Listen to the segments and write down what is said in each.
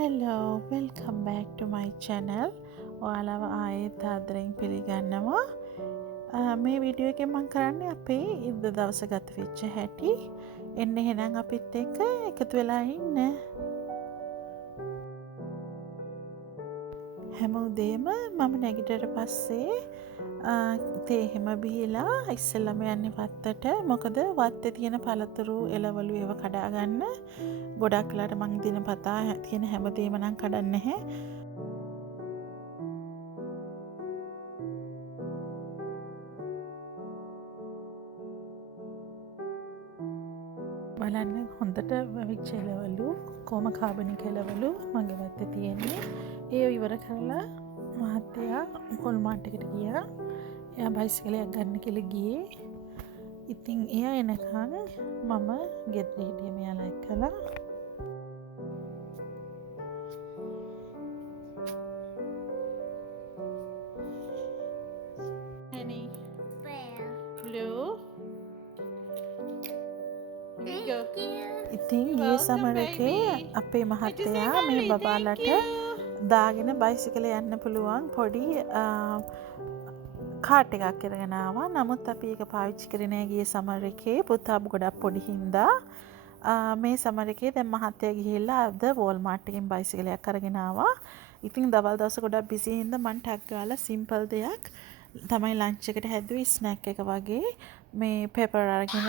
Hello, welcome back to my channel. ඔයාලව ආයෙත් ආදරෙන් පිළිගන්නවා. මේ වීඩියෝ එකෙන් මම කරන්නේ අපේ ඉරිද දවස ගත වෙච්ච හැටි. එන්න එහෙනම් අපිත් එක්ක එකතු වෙලා ඉන්න. හැම උදේම මම නැගිටට පස්සේ තේ හැම බීලා ඉස්සෙල්ලාම යන්නේ වත්තට. මොකද වත්තේ තියෙන පළතුරු එළවලු ඒව කඩා ගන්න. ගොඩක් වෙලාට මං දිනපතා තියෙන හැමදේම නම් කඩන්නේ නැහැ. බලන්න හොඳට වෙවිච්ච එළවලු කොම කාබනික එළවලු මගේ වත්තේ තියෙන්නේ. ඒ ඉවර කරලා මහත්තයා කොල් මාට්ටකට ගියා. එයා බයිසිකලයක් ගන්න කියලා ගියේ. ඉතින් එයා එනකන් මම ගෙදර හිටියේ මෙයාලා එක්කලා. Honey. Where? Blue. Thank you. ඉතින් ඒ සමර එකේ අපේ මහත්තයා මේ බබාලට දාගෙන බයිසිකල යන්න පුළුවන් පොඩි කාට් එකක් කරගෙන ආවා. නමුත් අපි ඒක පාවිච්චි කරේ නෑ ගියේ සමර එකේ. පුතා ගොඩක් පොඩි හින්දා මේ සමර එකේ දැන් මහත්තයා ගිහිල්ලා අද වෝල්මාර්ට් එකෙන් බයිසිකලයක් අරගෙන ආවා. ඉතින් දවල් දවස ගොඩක් බිසි හින්දා මම ටක් ගාලා සිම්පල් දෙයක් තමයි ලන්ච් එකට හැදුවේ. ස්නැක් එක වගේ මේ පෙපර් අරගෙන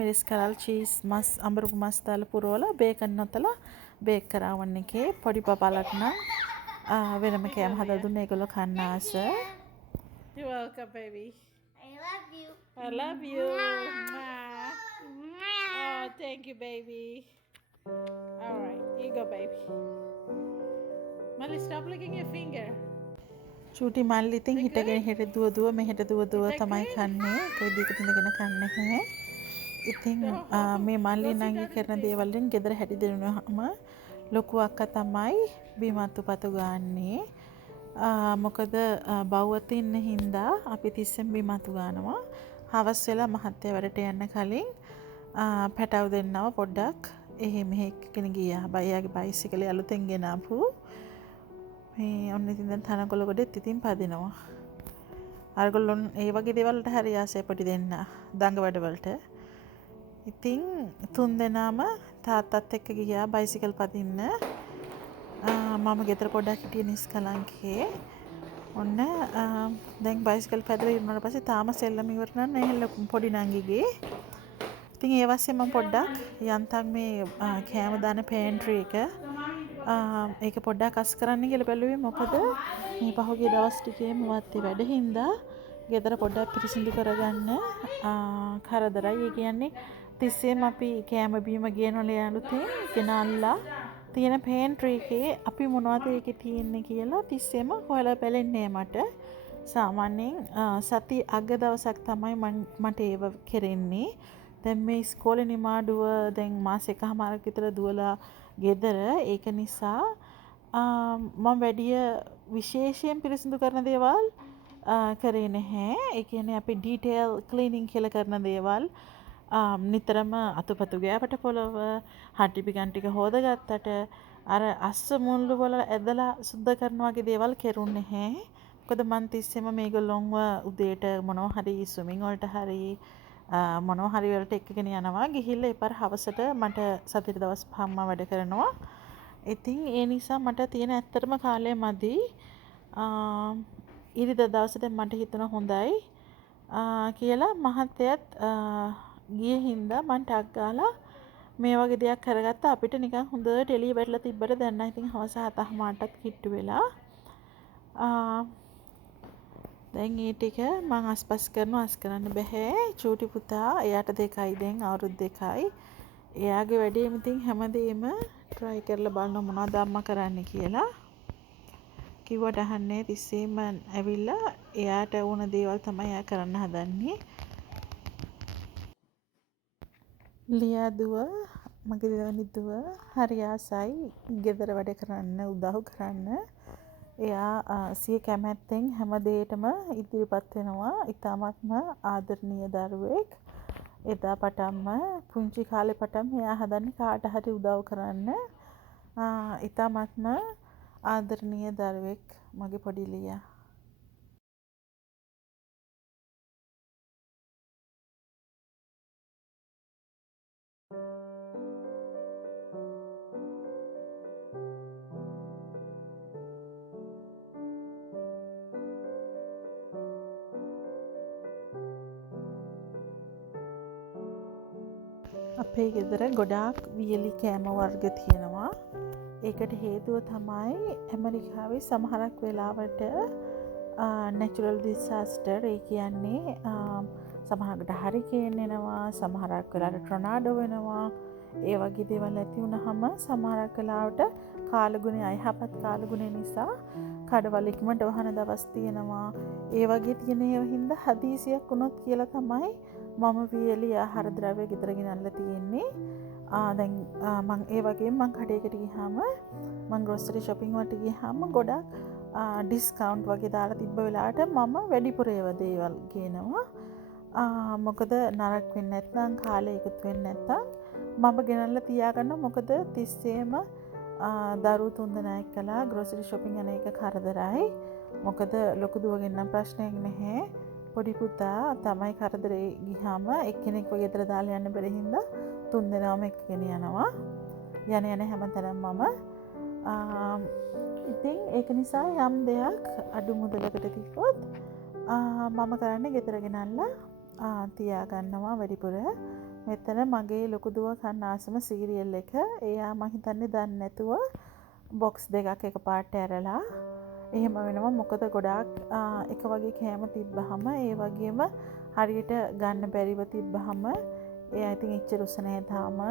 මිරිස් කරල් චීස් මස් අඹරුපු මස් දාලා පුරවලා බේකන් නතලා බේක් කරවන්න එකේ පොඩි බබාලට නම් වෙනම කෑම හදලා දුන්නා. ඒගොල්ලෝ කන්න ආස. You're welcome, baby. I love you. I love you. Oh, thank you, baby. All right, here you go, baby. Molly, stop licking your finger. චූටි මල්ලි ඉතින් හිටගෙන හෙට දුව මෙහෙට දුව තමයි කන්නේ. කොයි දෙයකට ඉඳගෙන කන්නේ නැහැ. ඉතින් මේ මල්ලි නංගි කරන දේවල් වලින් ගෙදර හැටි දෙනුනහම ලොකු අක්කා තමයි බිමත්තු පතු ගාන්නේ. මොකද බව්වත ඉන්න හින්දා අපි තිස්සෙන් බිමතු ගානවා. හවස් වෙලා මහත්තයා වැඩට යන්න කලින් පැටව දෙන්නව පොඩ්ඩක් එහෙ මෙහෙ එක්කගෙන ගියා. බයියාගේ බයිසිකලේ අලුතෙන් ගෙනාපු මේ ඔන්න ඉතින් දැන් තනකොළ ගොඩෙත් ඉතින් පදිනවා. අරගොල්ලොන් ඒ වගේ දේවල් වලට හරි ආසයි පොඩි දෙන්න දඟ වැඩ වලට. ඉතින් තුන් දෙනාම තාත්තත් එක්ක ගියා බයිසිකල් පදින්න. මම ගෙදර පොඩ්ඩක් හිටියේ නිස්කලංකේ. ඔන්න දැන් බයිසිකල් පැදලා ඉන්නාට පස්සේ තාම සෙල්ලම ඉවර නැහැ පොඩි නංගිගේ. ඉතින් ඒ වස්සේ මම පොඩ්ඩක් යන්තම් මේ කෑම දාන පෑන්ට්‍රි එක ඒක පොඩ්ඩක් අස් කරන්න කියලා බැලුවේ. මොකද මේ පහුගිය දවස් ටිකේම වත්තේ වැඩ හින්දා ගෙදර පොඩ්ඩක් පිරිසිදු කරගන්න කරදරයි. ඒ කියන්නේ තිස්සෙම අපි කෑම බීම ගෙනවලා යනුතේ ගෙනල්ලා තියෙන පෑන්ට්‍රි එකේ අපි මොනවද ඒකේ තියෙන්නේ කියලා තිස්සෙම හොයලා බැලෙන්නේ මට. සාමාන්‍යයෙන් සති අග දවසක් තමයි මට ඒව කෙරෙන්නේ. දැන් මේ ඉස්කෝලේ නිමාඩුව දැන් මාස එකමාරක් විතර දුවලා ගෙදර. ඒක නිසා මම වැඩිය විශේෂයෙන් පිරිසිදු කරන දේවල් කරේ නැහැ. ඒ කියන්නේ අපි ඩීටේල් ක්ලීනින් කියලා කරන දේවල් නිතරම අතුපතු ගෑවට පොළව හටිපිකන් ටික හොදගත්තට අර අස්ස මුල්ලු වල ඇදලා සුද්ධ කරන වගේ දේවල් කෙරුන්නේ නැහැ. මොකද මන් තිස්සෙම මේගොල්ලොන්ව උදේට මොනවා හරි ස්විමින් වලට හරි මොනවා හරි වලට එක්කගෙන යනවා. ගිහිල්ලා එපාර හවසට මට සතියේ දවස් 5ම වැඩ කරනවා. ඉතින් ඒ නිසා මට තියෙන ඇත්තටම කාලය මදි. ඉරිදා දවසේ මට හිතුණා හොඳයි කියලා මහත්තයත් ගියේ හින්දා මම ටක් ගාලා මේ වගේ දෙයක් කරගත්තා. අපිට නිකන් හොඳට එළිය වැටලා තිබ්බට දැන් නම් ඉතින් හවස 7:00ටත් කිට්ටු වෙලා දැන් ඒ ටික මම අස්පස් කරනවා. අස් කරන්න බෑ. චූටි පුතා එයාට 2යි දැන් අවුරුදු 2යි. එයාගේ වැඩේම ඉතින් හැමදේම try කරලා බලන මොනවද අම්මා කරන්නේ කියලා. කිව්වට අහන්නේ තිස්සෙම ඇවිල්ලා එයාට ඕන දේවල් තමයි එයා කරන්න හදන්නේ. ලියා දුව මගේ දෙවනි දුව හරි ආසයි ගෙදර වැඩ කරන්න උදව් කරන්න. එයා සිය කැමැත්තෙන් හැම දෙයකටම ඉදිරිපත් වෙනවා. ඊටමත්ම ආදරණීය දරුවෙක්. එදා පටන්ම පුංචි කාලේ පටන් එයා හදන්නේ කාට හරි උදව් කරන්න. ඉතාමත්ම ආදරණීය දරුවෙක් මගේ පොඩි ලියා. අපේ ගෙදර ගොඩාක් වියලි කෑම වර්ග තියෙනවා. ඒකට හේතුව තමයි ඇමරිකාවේ සමහරක් වෙලාවට නැචරල් ඩිසාස්ටර්, ඒ කියන්නේ සමහරකට හරිකේන් එනවා, සමහරක් වෙලාවට ටොනාඩෝ වෙනවා. ඒ වගේ දේවල් ඇති වුණාම සමහරක් වෙලාවට කාලගුණය අයහපත් කාලගුණය නිසා කඩවල ඉක්මනට වහන දවස් තියෙනවා. ඒ වගේ තියෙන ඒවා හින්දා හදිසියක් වුණොත් කියලා තමයි මම වියලි ආහාර ද්‍රව්‍ය ගෙදර ගෙනල්ලා තියෙන්නේ. දැන් මම ඒ වගේම මම කඩේකට ගියාම මම ග්‍රොසරි shopping වලට ගියාම ගොඩක් ඩිස්කවුන්ට් වගේ දාලා තිබ්බ වෙලාවට මම වැඩිපුර ඒවා දේවල් ගේනවා. මොකද නරක වෙන්නේ නැත්නම් කාලේ ඉක්ුත් වෙන්නේ නැත්නම් මම ගෙනල්ලා තියාගන්න. මොකද තිස්සේම දරුවෝ තුන්දෙනා එක්කලා ග්‍රොසරි shopping යන එක කරදරයි. මොකද ලොකු දුවගෙන් නම් ප්‍රශ්නයක් නැහැ. පොඩි පුතා තමයි කරදරේ ගියාම එක්කෙනෙක්ව ගෙදර දාලා යන්න බැරි හින්දා තුන්දෙනාම එක්කගෙන යනවා. යන හැමතැනම මම ඉතින් ඒක නිසා යම් දෙයක් අඩු මුදලකට තිබ්බොත් මම කරන්නේ ගෙදර ගෙනල්ලා තියාගන්නවා වැඩිපුර. මෙතන මගේ ලොකු දුව කන්න ආසම සීරියල් එක. එයා මං හිතන්නේ දන්නේ නැතුව බොක්ස් දෙකක් එකපාරට ඇරලා එහෙම වෙනවා. මොකද ගොඩාක් එක වගේ කෑම තිබ්බහම ඒ වගේම හරියට ගන්න බැරිව තිබ්බහම එයා ඉතින් එච්චර උස නැහැ තාම.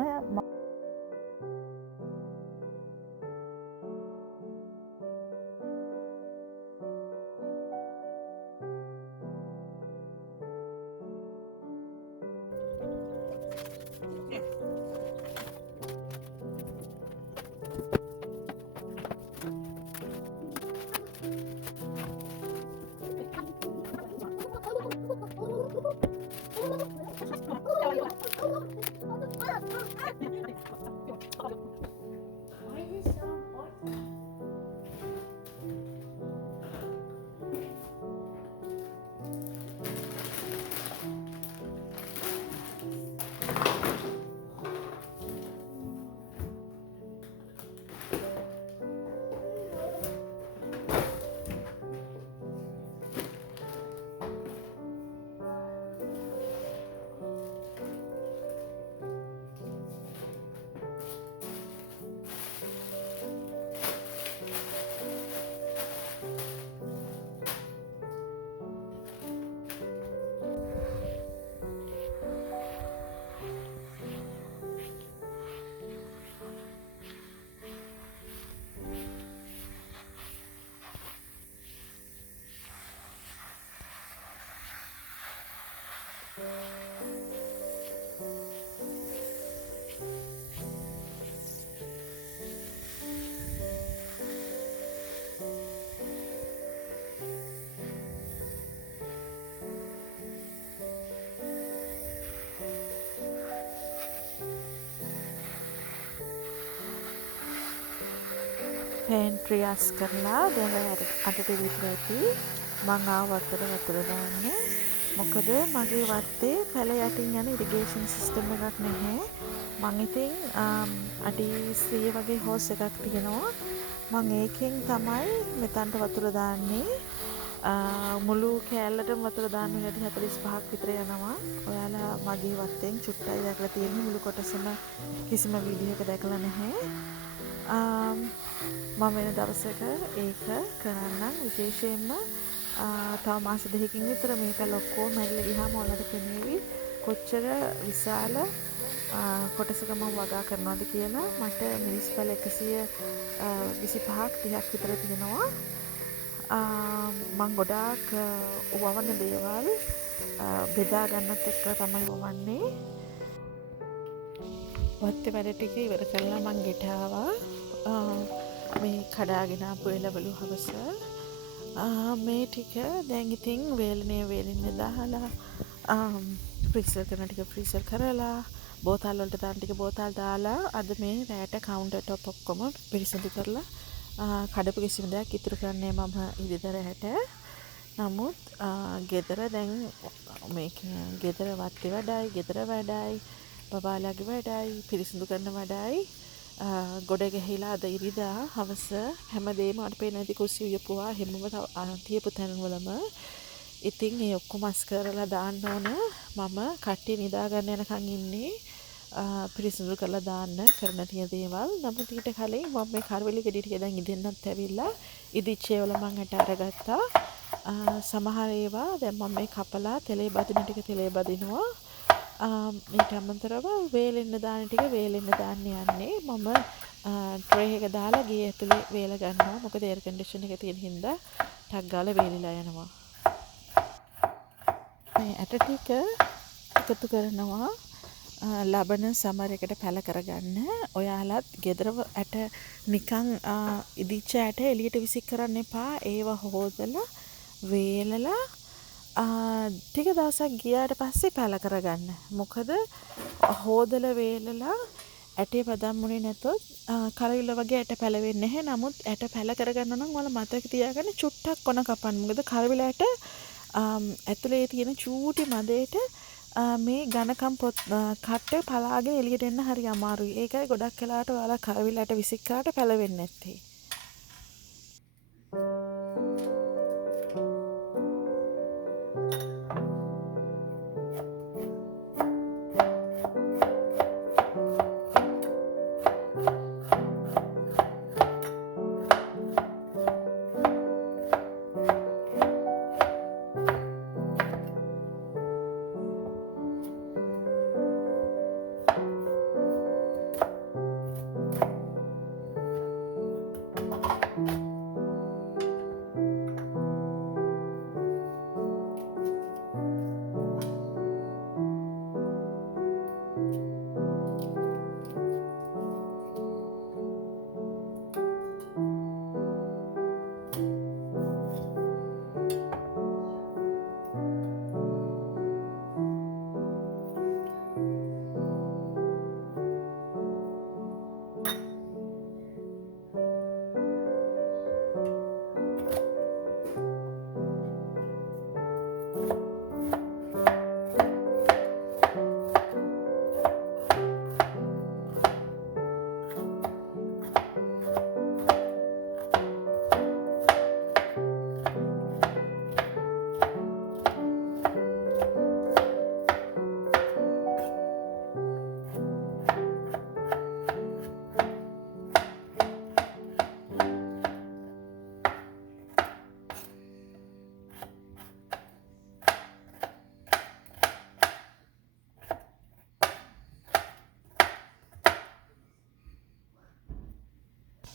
Why is this so important? පේන්ට්‍රි අස් කරලා දැන් අටට විතර ඇති. මං ආව වතුර දාන්න. මොකද මගේ වත්තේ පැල යටින් යන ඉරිගේෂන් සිස්ටම් එකක් නැහැ. මං ඉතින් අඩි 100 වගේ හෝස් එකක් තියෙනවා. මං ඒකෙන් තමයි මෙතනට වතුර දාන්නේ. මුළු කෑල්ලටම වතුර දාන්න වැඩි 45ක් විතර යනවා. ඔයාලා මගේ වත්තෙන් චුට්ටයි දැකලා තියෙන්නේ. මුළු කොටසම කිසිම වීඩියෝ එක දැකලා නැහැ. මම වෙන දවසක ඒක කරන්නම්. විශේෂයෙන්ම තව මාස දෙකකින් විතර මේක ලොක්කෝ මැරිලා ගියාම ඔයාලට පෙනේවි කොච්චර විශාල කොටසක මම වගා කරනවද කියලා. මට මිරිස් පැල 125ක් 30ක් විතර තියෙනවා. මම ගොඩාක් වවන දේවල් බෙදා ගන්නත් එක්ක තමයි වවන්නේ. වත්තේ වැඩ ටික ඉවර කළා මං ගෙට ආවා. මේ කඩාගෙන ආපු එළවලු හවස මේ ටික දැන් ඉතින් වේලනේ දාලා ෆ්‍රීසර් කරන ටික ෆ්‍රීසර් කරලා බෝතල් වලට දාන ටික බෝතල් දාලා අද මේ රැයට කවුන්ටර් টොප් ඔක්කොම පිරිසිදු කරලා කඩපු කිසිම දෙයක් ඉතුරු කරන්නේ මම ඉදිරියට රැයට. නමුත් ගෙදර දැන් මේක ගෙදර වත්තේ වැඩයි, ගෙදර වැඩයි, බබාලාගේ වැඩයි, පිරිසිදු කරන වැඩයි ගොඩ ගැහිලා අද ඉරිදා හවස හැමදේම අර පේන ඇති කුස්සිය උයපුවා හැමම තියපු තැන්වලම. ඉතින් ඒ ඔක්කොම අස් කරලා දාන්න ඕන. මම කට්ටිය නිදා ගන්න යනකන් ඉන්නේ පිරිසිදු කරලා දාන්න කරන තියෙන දේවල්. නමුත් ඊට කලින් මම මේ කරවිලි ගෙඩි ටික දැන් ඉදෙන්නත් ඇවිල්ලා ඉදිච්ච ඒවල මම අට අරගත්තා. සමහර ඒවා දැන් මම මේ කපලා තෙලේ බදින ටික තෙලේ බදිනවා. ඊට අමතරව වේලෙන්න දාන ටික වේලෙන්න දාන්න යන්නේ. මම ට්‍රේ එක දාලා ගේ ඇතුලේ වේල ගන්නවා. මොකද එයාර් කන්ඩිෂන් එක තියෙන හින්දා ටක් ගාලා වේලිලා යනවා. මේ ඇට ටික එකතු කරනවා ලබන සමර් එකට පැල කරගන්න. ඔයාලත් ගෙදර ඇට නිකන් ඉදිච්ච ඇට එළියට විසික් කරන්න එපා. ඒව හොදලා වේලලා ටික දවසක් ගියාට පස්සේ පැල කරගන්න. මොකද හොදලා වේලලා ඇටේ පදම්මුනේ නැතොත් කරවිල වගේ ඇට පැලවෙන්නේ නැහැ. නමුත් ඇට පැල කරගන්න නම් ඔයාලා මතක තියාගන්න චුට්ටක් කොන කපන්න. මොකද කරවිල ඇට ඇතුලේ තියෙන චූටි මදේට මේ ඝනකම් කට්ට පලාගෙන එළියට එන්න හරි අමාරුයි. ඒකයි ගොඩක් වෙලාවට ඔයාලා කරවිල ඇට විසික් කරාට පැලවෙන්නේ නැත්තේ.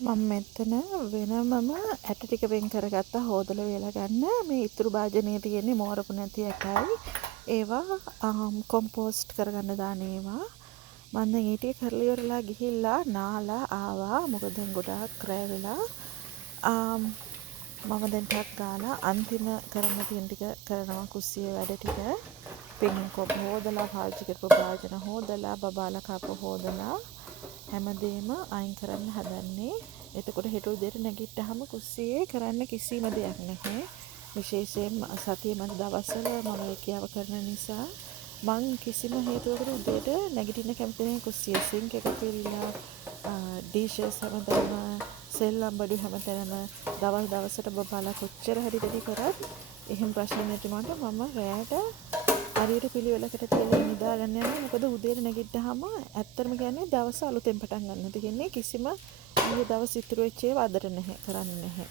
මම මෙතන වෙනමම ඇට ටික වෙන් කරගත්තා හොදලා වේලා ගන්න. මේ ඉතුරු භාජනයේ තියෙන්නේ මෝරපු නැති ඇටයි. ඒවා කොම්පෝස්ට් කරගන්න දාන ඒවා. මම දැන් ඊටි කරලා ඉවරලා ගිහිල්ලා නාලා ආවා. මොකද දැන් ගොඩාක් රැ වෙලා. මම දැන් ටක් ගාලා අන්තිම කරන්න තියෙන ටික කරනවා කුස්සියේ වැඩ ටික. පින් කොප් හොදලා පාවිච්චි කරපු භාජන හොදලා බබාලා කප හොදලා හැමදේම අයින් කරන්න හදන්නේ. එතකොට හෙට උදේට නැගිට්ටාම කුස්සියේ කරන්න කිසිම දෙයක් නැහැ. විශේෂයෙන් සතියේ මම දවස්වල මම ඒකියාව කරන නිසා මං කිසිම හේතුවකට උදේට නැගිටින්න කැමති නැහැ. කුස්සියේ සින්ක් එක පිරීලා ඩිෂස් හැමදාම සෙල්ලම් බඩු හැමතැනම දවසට බබාලා කොච්චර හරි දෙවි කරත් එහෙම ප්‍රශ්න නැති මට මම රැයට හරියට පිළිවෙලකට තියලා නිදා ගන්න යනවා. මොකද උදේට නැගිට්ටාම ඇත්තටම කියන්නේ දවස අලුතෙන් පටන් ගන්න තියෙන්නේ. කිසිම ඊයේ දවස් ඉතුරු වෙච්ච ඒවා අදට නැහැ කරන්නේ නැහැ.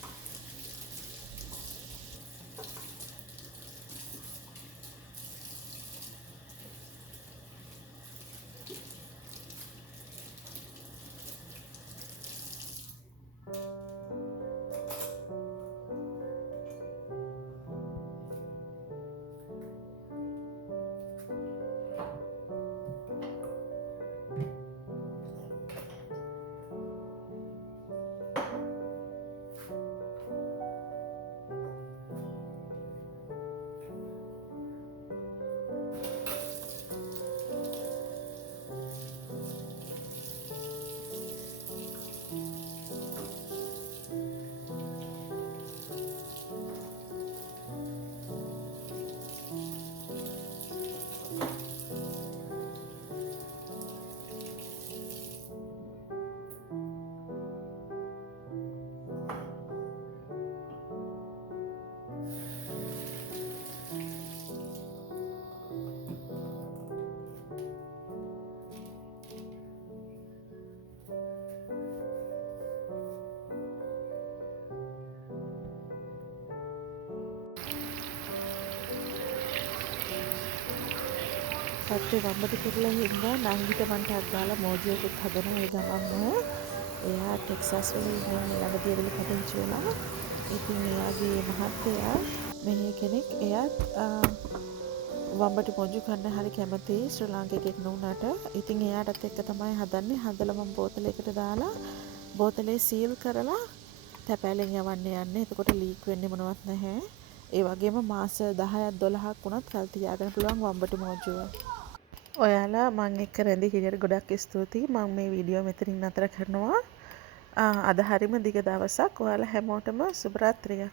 පත්‍රේ වම්බට කරලා හින්දා නංගිට මන්ට අග්ගාලා මෝජියකුත් හදනවා ඒ ගමන්ම. එයා ටෙක්සස් වල ඉන්නේ ළඟදී ඇවිල්ලා පදිංචි වෙලා. ඉතින් එයාගේ මහත්තයා මෙහි කෙනෙක් එයාත් වම්බට මොජු කන්න හරි කැමති ශ්‍රී ලාංකිකයෙක් නුනට. ඉතින් එයාටත් එක්ක තමයි හදන්නේ. හදලා මම බෝතලයකට දාලා බෝතලේ සීල් කරලා තැපෑලෙන් යවන්න යන්නේ. එතකොට ලීක් වෙන්නේ මොනවත් නැහැ. ඒ වගේම මාස 10ක් 12ක් වුණත් කල් තියාගන්න පුළුවන් වම්බට මොජුව. ඔයාලා මං එක්ක රැඳි හිටියට ගොඩක් ස්තුතියි. මම මේ වීඩියෝ මෙතනින් නතර කරනවා. අද හරිම දිග දවසක්. ඔයාලා හැමෝටම සුබ රාත්‍රියක්.